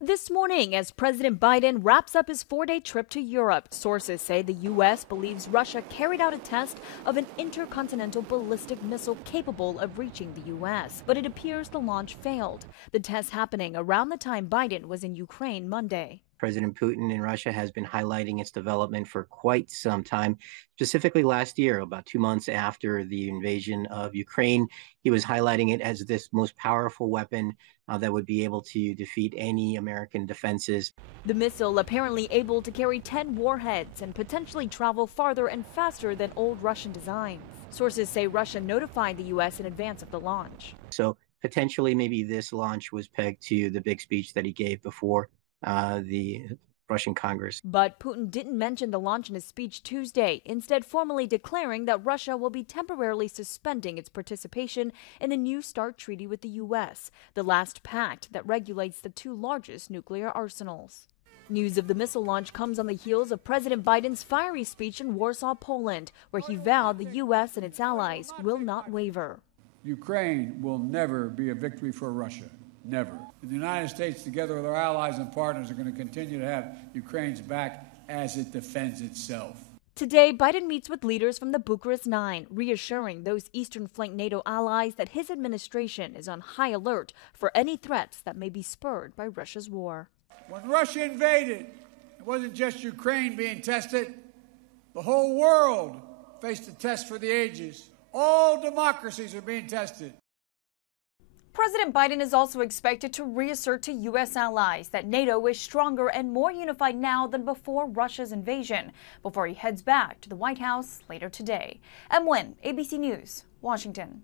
This morning, as President Biden wraps up his 4-day trip to Europe, sources say the U.S. believes Russia carried out a test of an intercontinental ballistic missile capable of reaching the U.S., but it appears the launch failed. The test happening around the time Biden was in Ukraine Monday. President Putin in Russia has been highlighting its development for quite some time. Specifically last year, about 2 months after the invasion of Ukraine, he was highlighting it as this most powerful weapon that would be able to defeat any American defenses. The missile apparently able to carry 10 warheads and potentially travel farther and faster than old Russian designs. Sources say Russia notified the U.S. in advance of the launch. So potentially maybe this launch was pegged to the big speech that he gave before the Russian Congress. But Putin didn't mention the launch in his speech Tuesday, instead formally declaring that Russia will be temporarily suspending its participation in the New START treaty with the U.S., the last pact that regulates the two largest nuclear arsenals. News of the missile launch comes on the heels of President Biden's fiery speech in Warsaw, Poland, where he vowed the U.S. and its allies will not waver. Ukraine will never be a victory for Russia. Never. And the United States, together with our allies and partners, are going to continue to have Ukraine's back as it defends itself. Today, Biden meets with leaders from the Bucharest Nine, reassuring those Eastern Flank NATO allies that his administration is on high alert for any threats that may be spurred by Russia's war. When Russia invaded, it wasn't just Ukraine being tested. The whole world faced a test for the ages. All democracies are being tested. President Biden is also expected to reassert to U.S. allies that NATO is stronger and more unified now than before Russia's invasion, before he heads back to the White House later today. Em Nguyen, ABC News, Washington.